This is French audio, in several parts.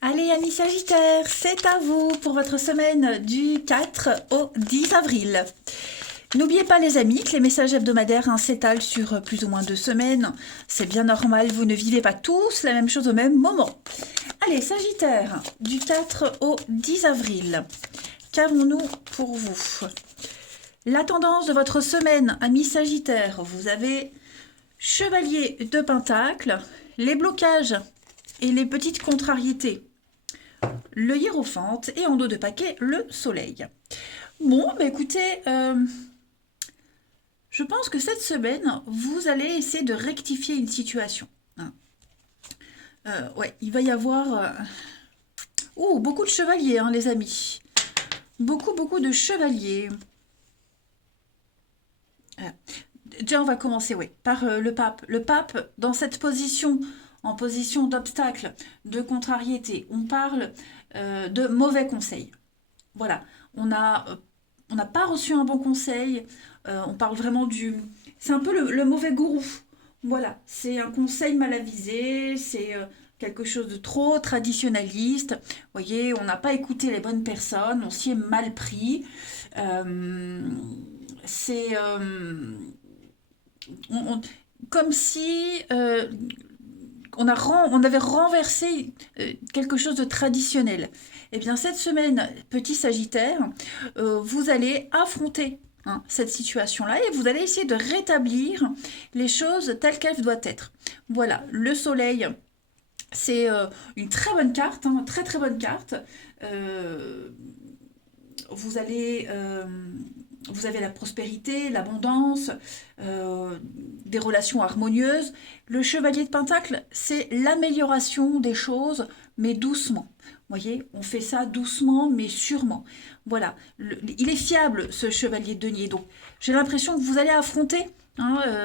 Allez, amis Sagittaires, c'est à vous pour votre semaine du 4 au 10 avril. N'oubliez pas les amis que les messages hebdomadaires s'étalent sur plus ou moins 2 semaines. C'est bien normal, vous ne vivez pas tous la même chose au même moment. Allez, Sagittaire, du 4 au 10 avril, qu'avons-nous pour vous? La tendance de votre semaine, amis Sagittaires, vous avez Chevalier de Pentacle, les blocages et les petites contrariétés, le hiérophante, et en dos de paquet, le soleil. Bon, bah écoutez, je pense que cette semaine, vous allez essayer de rectifier une situation. Ouais, il va y avoir beaucoup de chevaliers, les amis. Beaucoup de chevaliers. Déjà, on va commencer, oui, par le pape. Le pape, dans cette position, en position d'obstacle, de contrariété, on parle de mauvais conseils. Voilà, on n'a pas reçu un bon conseil. On parle vraiment du... C'est un peu le mauvais gourou. Voilà, c'est un conseil mal avisé, c'est quelque chose de trop traditionnaliste. Vous voyez, on n'a pas écouté les bonnes personnes, on s'y est mal pris. Euh, c'est on- on- comme si on avait renversé quelque chose de traditionnel. Eh bien, cette semaine, petit Sagittaire, vous allez affronter cette situation-là et vous allez essayer de rétablir les choses telles qu'elles doivent être. Voilà, le soleil, c'est une très bonne carte, très très bonne carte. Euh, vous allez... vous avez la prospérité, l'abondance, des relations harmonieuses. Le chevalier de Pentacle, c'est l'amélioration des choses, mais doucement. Vous voyez, on fait ça doucement, mais sûrement. Voilà, il est fiable, ce chevalier de denier. Donc, j'ai l'impression que vous allez affronter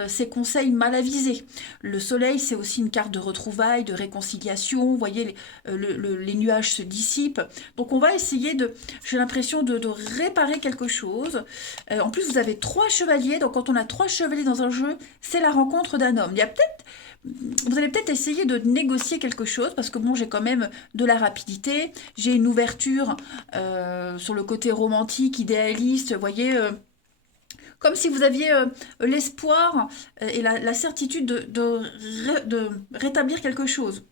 ces conseils mal avisés. Le soleil, c'est aussi une carte de retrouvailles, de réconciliation. Vous voyez, les nuages se dissipent. Donc, on va essayer de, j'ai l'impression, de réparer quelque chose. En plus, vous avez 3 chevaliers. Donc, quand on a 3 chevaliers dans un jeu, c'est la rencontre d'un homme. Il y a peut-être vous allez peut-être essayer de négocier quelque chose parce que bon, j'ai quand même de la rapidité, j'ai une ouverture sur le côté romantique, idéaliste, vous voyez, comme si vous aviez l'espoir et la certitude de rétablir quelque chose.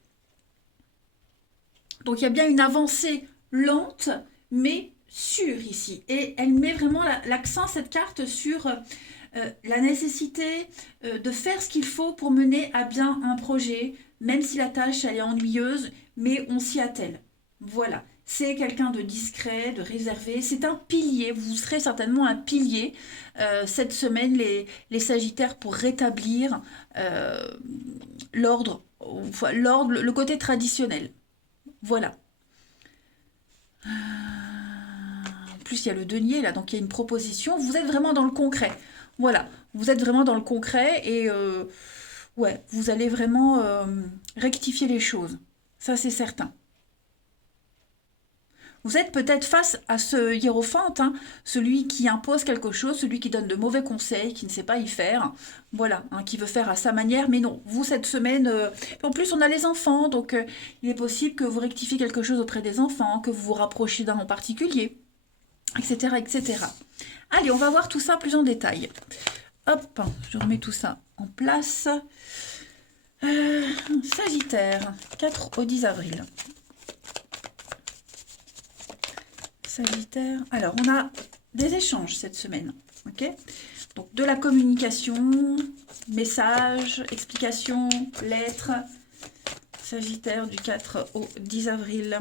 Donc il y a bien une avancée lente, mais sûre ici. Et elle met vraiment l'accent, cette carte, sur la nécessité de faire ce qu'il faut pour mener à bien un projet, même si la tâche elle est ennuyeuse, mais on s'y attelle. Voilà. C'est quelqu'un de discret, de réservé. C'est un pilier. Vous serez certainement un pilier cette semaine, les Sagittaires, pour rétablir euh, l'ordre, enfin, l'ordre, le côté traditionnel. Voilà. En plus, il y a le denier là, donc il y a une proposition. Vous êtes vraiment dans le concret. Voilà. Vous êtes vraiment dans le concret et ouais, vous allez vraiment rectifier les choses. Ça, c'est certain. Vous êtes peut-être face à ce hiérophante, celui qui impose quelque chose, celui qui donne de mauvais conseils, qui ne sait pas y faire, voilà, qui veut faire à sa manière, mais non, vous cette semaine, en plus on a les enfants, donc il est possible que vous rectifiez quelque chose auprès des enfants, que vous vous rapprochiez d'un en particulier, etc., etc. Allez, on va voir tout ça plus en détail. Hop, je remets tout ça en place. Sagittaire, 4 au 10 avril. Sagittaire. Alors, on a des échanges cette semaine. Ok. Donc, de la communication, messages, explications, lettres. Sagittaire du 4 au 10 avril.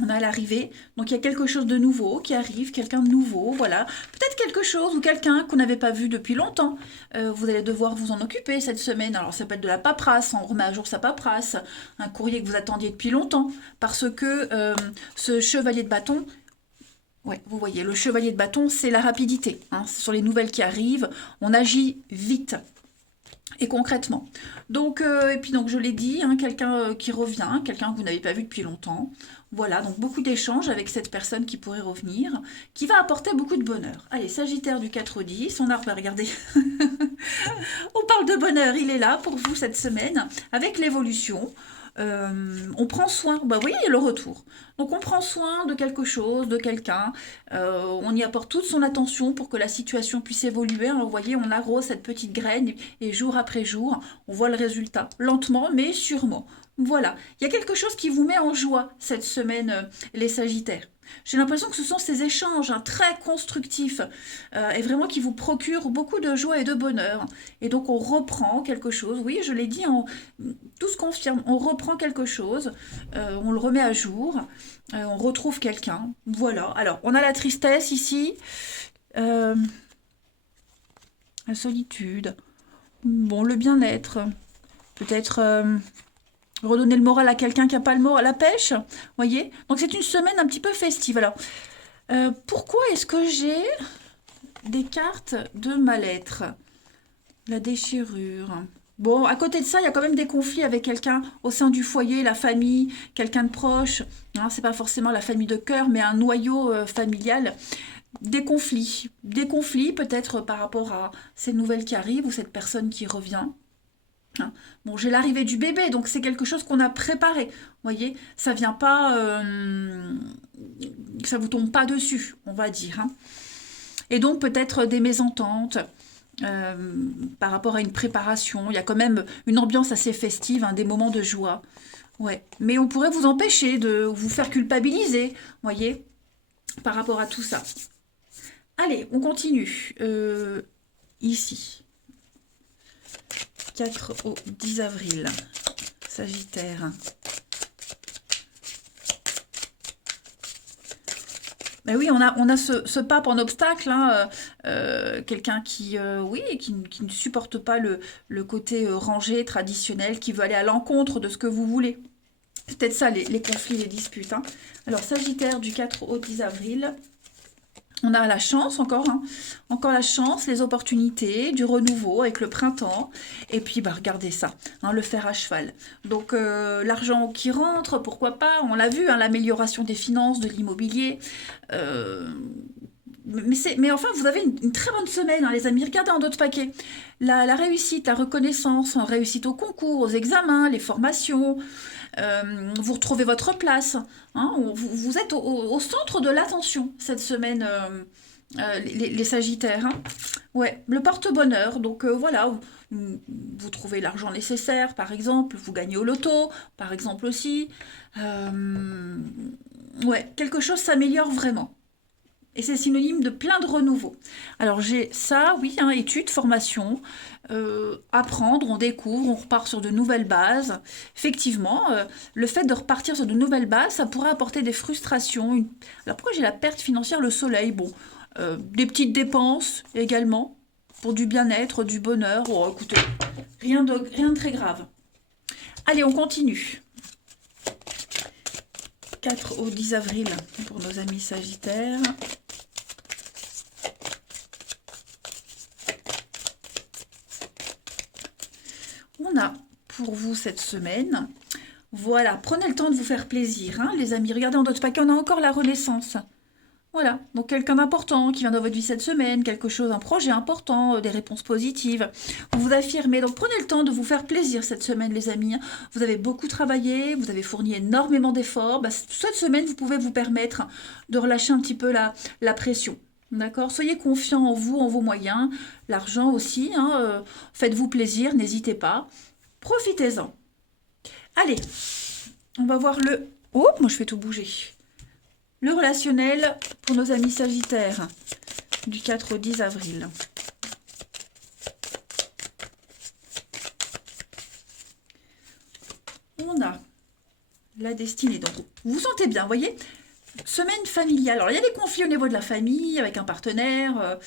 On a l'arrivée. Donc, il y a quelque chose de nouveau qui arrive, quelqu'un de nouveau. Voilà. Peut-être quelque chose ou quelqu'un qu'on n'avait pas vu depuis longtemps. Vous allez devoir vous en occuper cette semaine. Alors, ça peut être de la paperasse. On remet à jour sa paperasse. Un courrier que vous attendiez depuis longtemps. Parce que ce chevalier de bâton, ouais, vous voyez, le chevalier de bâton, c'est la rapidité. Sur les nouvelles qui arrivent, on agit vite et concrètement. Donc, et puis donc je l'ai dit, quelqu'un qui revient, quelqu'un que vous n'avez pas vu depuis longtemps. Voilà, donc beaucoup d'échanges avec cette personne qui pourrait revenir, qui va apporter beaucoup de bonheur. Allez, Sagittaire du 4 au 10, on a regardé. On parle de bonheur, il est là pour vous cette semaine, avec l'évolution. On prend soin, bah oui, il y a le retour. Donc on prend soin de quelque chose, de quelqu'un, on y apporte toute son attention pour que la situation puisse évoluer. Alors, vous voyez, on arrose cette petite graine et jour après jour, on voit le résultat, lentement mais sûrement. Voilà, il y a quelque chose qui vous met en joie cette semaine, les Sagittaires. J'ai l'impression que ce sont ces échanges très constructifs et vraiment qui vous procurent beaucoup de joie et de bonheur. Et donc on reprend quelque chose, oui, je l'ai dit, tout se confirme, on reprend quelque chose, on le remet à jour, on retrouve quelqu'un. Voilà, alors on a la tristesse ici, euh, la solitude, bon, le bien-être, peut-être redonner le moral à quelqu'un qui n'a pas le moral, la pêche, voyez. Donc c'est une semaine un petit peu festive. Alors, pourquoi est-ce que j'ai des cartes de mal-être? La déchirure. Bon, à côté de ça, il y a quand même des conflits avec quelqu'un au sein du foyer, la famille, quelqu'un de proche. Hein, c'est pas forcément la famille de cœur, mais un noyau familial. Des conflits peut-être par rapport à ces nouvelles qui arrivent ou cette personne qui revient. Hein. Bon, j'ai l'arrivée du bébé, donc c'est quelque chose qu'on a préparé. Vous voyez, ça vient pas, ça vous tombe pas dessus, on va dire. Hein. Et donc peut-être des mésententes par rapport à une préparation. Il y a quand même une ambiance assez festive, hein, des moments de joie. Ouais. Mais on pourrait vous empêcher de vous faire culpabiliser, voyez, par rapport à tout ça. Allez, on continue. Ici, 4 au 10 avril, Sagittaire. Ben oui, on a ce pape en obstacle, hein, quelqu'un oui, qui ne supporte pas le côté rangé, traditionnel, qui veut aller à l'encontre de ce que vous voulez. C'est peut-être ça, les conflits, les disputes. Hein. Alors, Sagittaire du 4 au 10 avril, on a la chance encore, hein, encore la chance, les opportunités, du renouveau avec le printemps. Et puis, bah, regardez ça, hein, le fer à cheval. Donc, l'argent qui rentre, pourquoi pas, on l'a vu, hein, l'amélioration des finances, de l'immobilier. Euh, mais enfin, vous avez une très bonne semaine, hein, les amis. Regardez en d'autres paquets. La réussite, la reconnaissance, hein, réussite au concours, aux examens, les formations. Vous retrouvez votre place. Hein, vous êtes au centre de l'attention cette semaine, les Sagittaires. Hein. Ouais, le porte-bonheur. Donc voilà, vous trouvez l'argent nécessaire, par exemple. Vous gagnez au loto, par exemple aussi. Ouais, quelque chose s'améliore vraiment. Et c'est synonyme de plein de renouveau. Alors j'ai ça, oui, hein, études, formation, apprendre, on découvre, on repart sur de nouvelles bases. Effectivement, le fait de repartir sur de nouvelles bases, ça pourrait apporter des frustrations. Alors pourquoi j'ai la perte financière, le soleil? Bon, des petites dépenses également, pour du bien-être, du bonheur. Oh, écoutez, rien de très grave. Allez, on continue. 4 au 10 avril pour nos amis Sagittaires. On a pour vous cette semaine. Voilà, prenez le temps de vous faire plaisir, hein, les amis. Regardez en d'autres paquets, on a encore la Renaissance. Voilà, donc quelqu'un d'important qui vient dans votre vie cette semaine, quelque chose, un projet important, des réponses positives. Vous vous affirmez, donc prenez le temps de vous faire plaisir cette semaine, les amis. Vous avez beaucoup travaillé, vous avez fourni énormément d'efforts. Bah, cette semaine, vous pouvez vous permettre de relâcher un petit peu la pression. D'accord? Soyez confiants en vous, en vos moyens. L'argent aussi, hein, faites-vous plaisir, n'hésitez pas. Profitez-en. Allez, on va voir le... Oh, moi je fais tout bouger. Le relationnel pour nos amis Sagittaires du 4 au 10 avril. On a la destinée. Donc, vous vous sentez bien, vous voyez? Semaine familiale. Alors, il y a des conflits au niveau de la famille, avec un partenaire,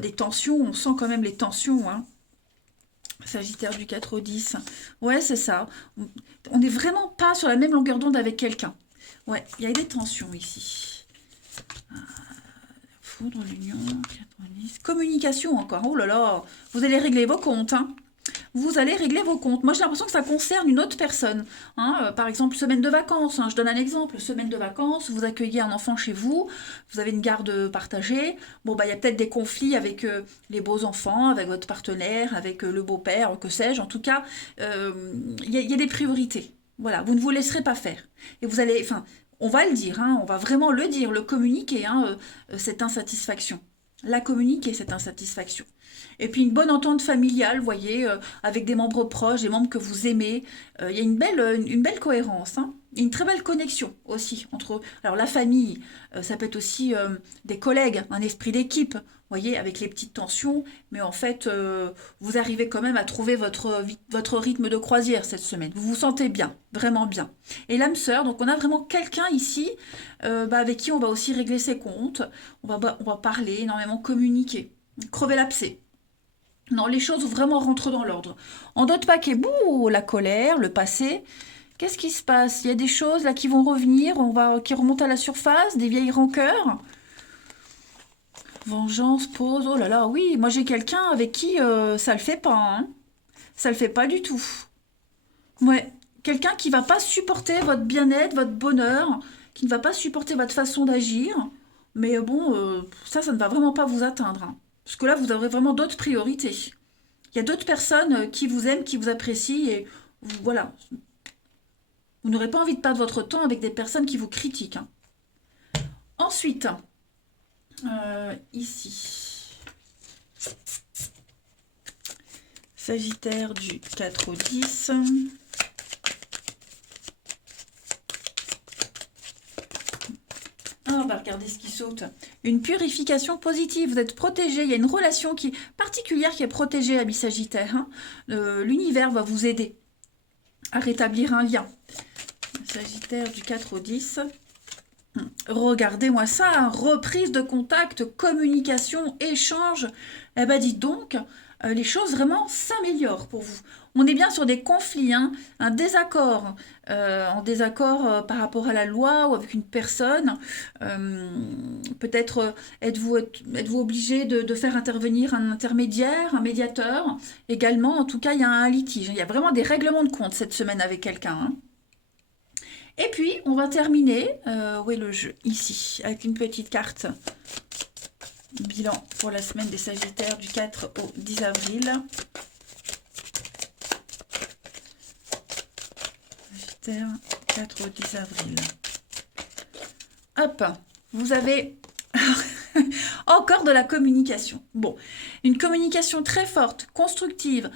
des tensions. On sent quand même les tensions, hein. Sagittaire du 4 au 10. Ouais, c'est ça. On n'est vraiment pas sur la même longueur d'onde avec quelqu'un. Ouais, il y a des tensions ici. Foudre, l'union, 4 au 10. Communication encore. Oh là là, vous allez régler vos comptes, hein. Vous allez régler vos comptes. Moi, j'ai l'impression que ça concerne une autre personne. Hein. Par exemple, semaine de vacances. Hein. Je donne un exemple. Semaine de vacances, vous accueillez un enfant chez vous, vous avez une garde partagée. Bon, bah, il y a peut-être des conflits avec les beaux enfants, avec votre partenaire, avec le beau-père, que sais-je. En tout cas, il y a des priorités. Voilà, vous ne vous laisserez pas faire. Et vous allez, enfin, on va le dire, hein, on va vraiment le dire, le communiquer, hein, cette insatisfaction. La communiquer, cette insatisfaction. Et puis une bonne entente familiale, vous voyez, avec des membres proches, des membres que vous aimez. Il y a une belle cohérence, hein. Une très belle connexion aussi entre... Alors la famille, ça peut être aussi des collègues, un esprit d'équipe, vous voyez, avec les petites tensions. Mais en fait, vous arrivez quand même à trouver votre rythme de croisière cette semaine. Vous vous sentez bien, vraiment bien. Et l'âme sœur, donc on a vraiment quelqu'un ici avec qui on va aussi régler ses comptes. On va parler, énormément communiquer, crever l'abcès. Non, les choses vraiment rentrent dans l'ordre. En d'autres paquets, bouh, la colère, le passé. Qu'est-ce qui se passe? Il y a des choses là qui vont revenir, qui remontent à la surface, des vieilles rancœurs. Vengeance, pause, oh là là, oui, moi j'ai quelqu'un avec qui ça le fait pas, hein. Ça le fait pas du tout. Ouais, quelqu'un qui va pas supporter votre bien-être, votre bonheur, qui ne va pas supporter votre façon d'agir. Mais bon, ça ne va vraiment pas vous atteindre, hein. Parce que là, vous aurez vraiment d'autres priorités. Il y a d'autres personnes qui vous aiment, qui vous apprécient, et voilà. Vous n'aurez pas envie de perdre votre temps avec des personnes qui vous critiquent, hein. Ensuite, ici, Sagittaire du 4 au 10. Ah, on va regarder ce qui saute. Une purification positive, vous êtes protégé, il y a une relation particulière qui est protégée, ami Sagittaire, hein. L'univers va vous aider à rétablir un lien. Sagittaire du 4 au 10. Regardez-moi ça, hein, reprise de contact, communication, échange. Eh ben dites donc, les choses vraiment s'améliorent pour vous. On est bien sur des conflits, hein, un désaccord, en désaccord par rapport à la loi ou avec une personne. Peut-être êtes-vous obligé de faire intervenir un intermédiaire, un médiateur. Également, en tout cas, il y a un litige. Il y a vraiment des règlements de compte cette semaine avec quelqu'un, hein. Et puis, on va terminer, où est le jeu? Ici, avec une petite carte bilan pour la semaine des Sagittaires du 4 au 10 avril. Sagittaire, 4 au 10 avril. Hop, vous avez encore de la communication. Bon, une communication très forte, constructive,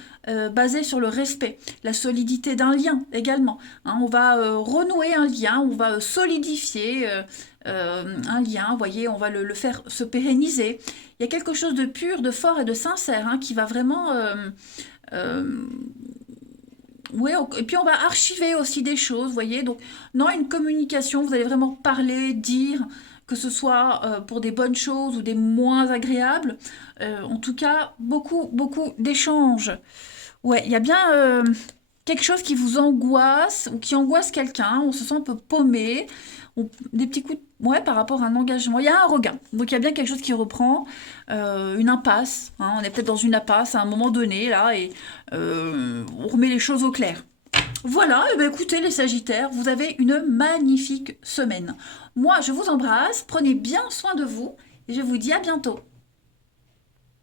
basée sur le respect, la solidité d'un lien également, hein. On va renouer un lien, on va solidifier un lien, vous voyez, on va le faire se pérenniser. Il y a quelque chose de pur, de fort et de sincère, hein, qui va vraiment... oui, et puis on va archiver aussi des choses, vous voyez. Donc, non, une communication, vous allez vraiment parler, dire, que ce soit pour des bonnes choses ou des moins agréables. En tout cas, beaucoup, beaucoup d'échanges. Ouais, il y a bien quelque chose qui vous angoisse ou qui angoisse quelqu'un. On se sent un peu paumé. Des petits coups de... Ouais, par rapport à un engagement. Il y a un regain. Donc, il y a bien quelque chose qui reprend. Une impasse, hein. On est peut-être dans une impasse à un moment donné, là, et on remet les choses au clair. Voilà, et bien écoutez les Sagittaires, vous avez une magnifique semaine. Moi, je vous embrasse, prenez bien soin de vous, et je vous dis à bientôt.